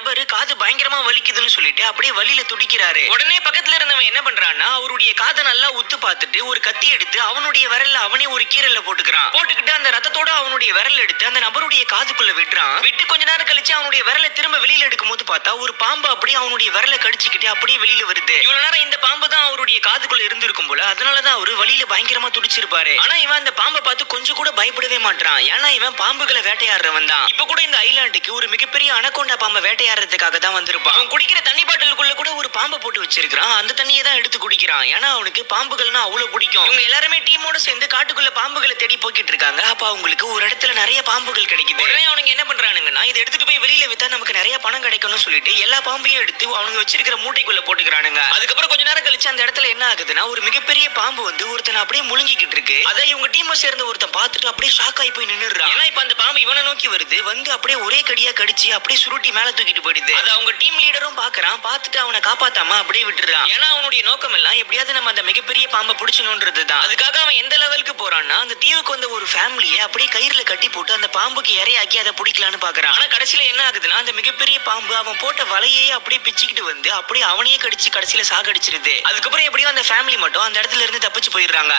நபரு காது பயங்கரமா வலிக்குதுன்னு சொல்லிட்டு அப்படியே வலியில துடிக்கிறாரு. உடனே பக்கத்துல இருந்தவன் என்ன பண்றான்னா அவருடைய காதை நல்லா உத்து பார்த்துட்டு ஒரு கத்தி எடுத்து அவனுடைய விரல்ல அவனே ஒரு கீரல்ல போட்டுக்கிறான். போட்டுக்கிட்டு அந்த ரத்தத்தோட அவனுடைய விரல் எடுத்து அந்த நபருடைய காதுக்குள்ள விடுறான். விட்டு கொஞ்ச நேரம் கழிச்சு அவனுடைய விரலை திரும்ப வெளியில எடுக்கும் போது பார்த்தா ஒரு பாம்பு அப்படியே அவனுடைய விரலை கடிச்சுக்கிட்டு அப்படியே வெளியில வருது. இவ்வளவு நேரம் இந்த பாம்பு தான் அவருடைய காதுக்குள்ள இருந்திருக்கும் போல. அதனாலதான் அவரு வலியில பயங்கரமா துடிச்சிருப்பாரு. ஆனா இவன் அந்த பாம்பை பார்த்து கொஞ்சம் கூட பயப்படவே மாட்டான். ஏன்னா இவன் பாம்புகளை வேட்டையாடுறவன் தான். இப்ப கூட இந்த ஐலாண்டுக்கு ஒரு மிகப்பெரிய அனகோண்டா பாம்பை வேட்டையாடுறதுக்காக தான் வந்திருப்பான். அவன் குடிக்கிற தண்ணி பாட்டிலுக்குள்ள கூட ஒரு பாம்பை போட்டு வச்சிருக்கான். அந்த தண்ணியை தான் எடுத்து குடிக்கிறான். ஏன்னா அவனுக்கு பாம்புகள்னா அவ்வளவு பிடிக்கும். இவங்க எல்லாருமே டீமோட சேர்ந்து காட்டுக்குள்ள பாம்புகளை தேடி போய்கிட்டு இருக்காங்க. அப்ப அவங்களுக்கு ஒரு இடத்துல நிறைய பாம்புகள் கிடைக்குது. உடனே அவனுங்க என்ன பண்றானுங்கன்னா இதை எடுத்துட்டு போய் வெளியில வித்தா நமக்கு நிறைய பணம் கிடைக்கும்னு சொல்லிட்டு எல்லா பாம்பையும் எடுத்து அவனுங்க வச்சிருக்கிற மூட்டைக்குள்ள போட்டுக்கிறானுங்க. அதுக்கப்புறம் கொஞ்ச நேரம் கழிச்சு அந்த இடத்துல என்ன ஆகுதுன்னா ஒரு மிகப்பெரிய பாம்பு வந்து ஒருத்தனை அப்படியே முழுங்கிக்கிட்டு இருக்கு. அதை இவங்க டீமை சேர்ந்த ஒருத்தன் பார்த்துட்டு அப்படியே ஷாக் ஆகி போய் நின்னுறான். ஏன்னா இப்ப அந்த பாம்பு இவனை நோக்கி வருது. வந்து அப்படியே ஒரே கடியா கடிச்சு அப்படியே சுருட்டி மேல தூக்கிட்டு போயிடுது. அது அவங்க டீம் லீடரும் பாக்குறான். பார்த்துட்டு அவனை காப்பாத்தாம அப்படியே விட்டுறான். ஏன்னா அவனுடைய நோக்கம் எல்லாம் எப்படியாவது நம்ம அந்த மிகப்பெரிய பாம்பை பிடிச்சணும்ன்றதுதான். அதுக்காக அவன் எந்த லெவலுக்கு போறான்னா அந்த தீவுக்கு வந்த ஒரு ஃபேமிலியை அப்படியே கயிறுல கட்டி போட்டு அந்த பாம்புக்கு இரையாக்கி அதை பிடிக்கலான்னு பாக்குறான். ஆனா கடைசியில என்ன ஆகுதுன்னா அந்த மிகப்பெரிய பாம்பு அவன் போட்ட வலையே அப்படியே பிச்சுக்கிட்டு வந்து அப்படியே அவனையே கடிச்சு கடைசியில சாகடிச்சிருது. அதுக்கப்புறம் எப்படியோ அந்த ஃபேமிலி மட்டும் அந்த இடத்துல இருந்து தப்பிச்சு போயிடுறாங்க.